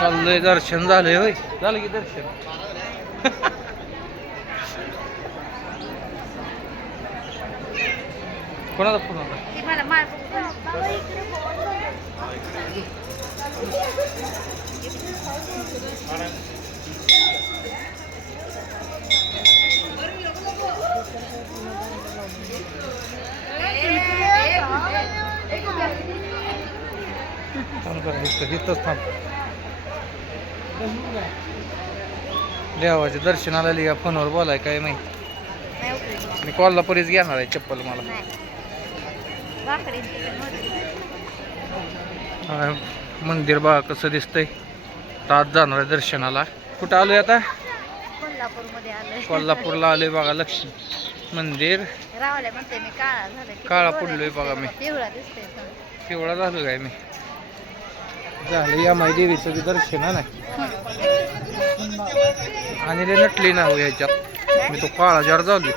चाललंय दर्शन झालंय होय. झालं की दर्शन. कोणाचा फोन आला? करा इथं इथंच थांब. देवाच्या दर्शनाला लिहा फोनवर बोलाय काय माहिती. मी कोल्हापुरीच घेणार आहे चप्पल मला. मंदिर बघा कसं दिसतंय. आज जाणार आहे दर्शनाला. कुठं आलोय आता? कोल्हापूरला आलोय बघा लक्ष्मी मंदिर. काळा पडलोय बघा मी. पिवळा झालो काय मी? झालं. या माई देवीचं दर्शन नाही. आणि रे नटली ना हो याच्यात. मी तो काळा जार झालो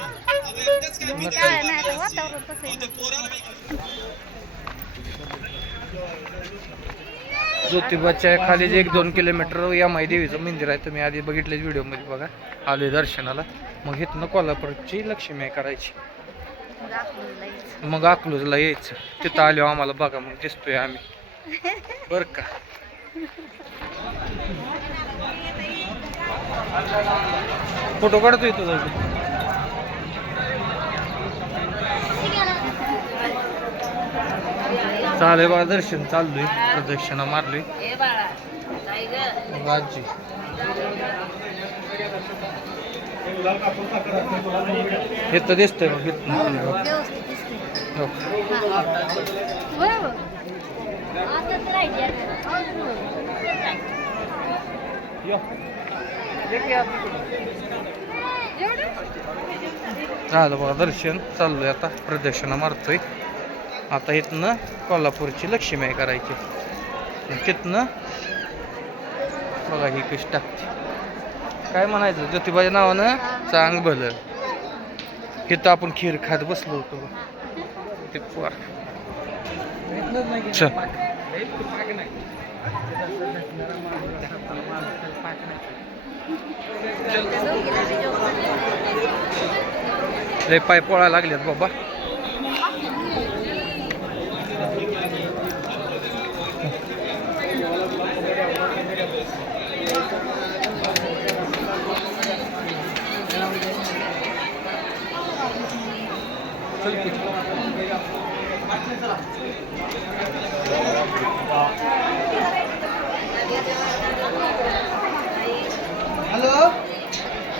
ज्योतिबाच्या खाली जे एक दोन किलोमीटर या देवीचं मंदिर आहे तुम्ही आधी बघितलेच व्हिडिओमध्ये बघा. आले दर्शनाला. मग इथनं कोल्हापूरची लक्ष्मी आहे करायची. मग अकलूजला यायचं. मग अकलूजला यायचं. तिथं आलो आम्हाला बघा मग दिसतोय आम्ही. बर का. फोटो काढतोय तुझा चालेल बघा दर्शन चाललोय प्रदक्षिणा मारली. आजी हे तर दिसतंय मग झालं बघा दर्शन चाललोय आता प्रदक्षिणा मारतोय. आता इथनं कोल्हापूरची लक्ष्मी आहे करायची तिथनं बघा ही कशी टाकते. काय म्हणायचं ज्योतिबाच्या नावानं चांग भलं. तिथं आपण खीर खात बसलो होतो ते पोर. चल. लय पाय पोळा लागल्यात बाबा चल की.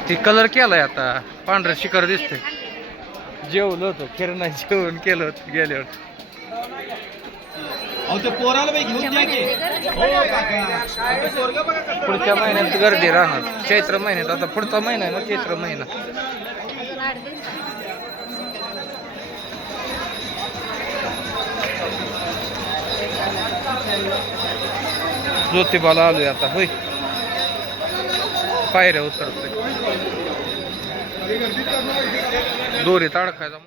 ती कलर केलाय आता. पांढरं शिखर दिसतंय. जेवलो होतो. नाही जेवण केलं होतं. गेल्यावर हो कसं पुढच्या महिन्यात गर्दी राहणार. चैत्र महिन्यात. आता पुढचा महिना आहे ना चैत्र महिना. ज्योतिबाला आलोय आता होय. पायऱ्या उतरतोय. दोरीत अडकायचा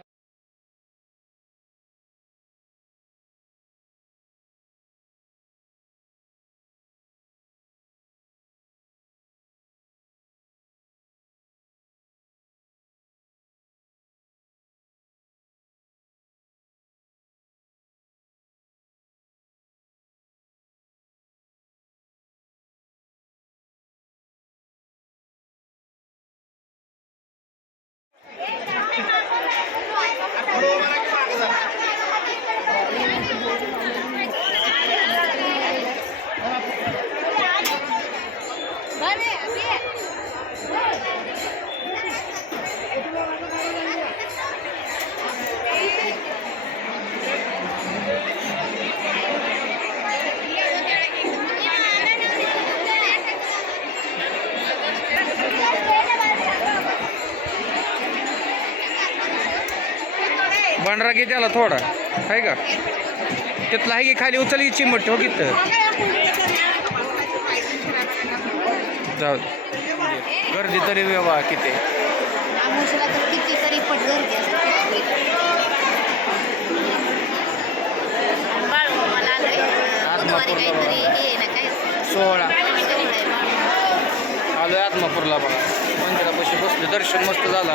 भांडरा घे त्याला थोडा. आहे का? त्यातला आहे की खाली उचल की चिमट हो किती जाऊ दे. गर्दी तरी व्यवहार किती. आमुषाला आलो किती आहे बघा. मंदिरापाशी बसले दर्शन मस्त झालं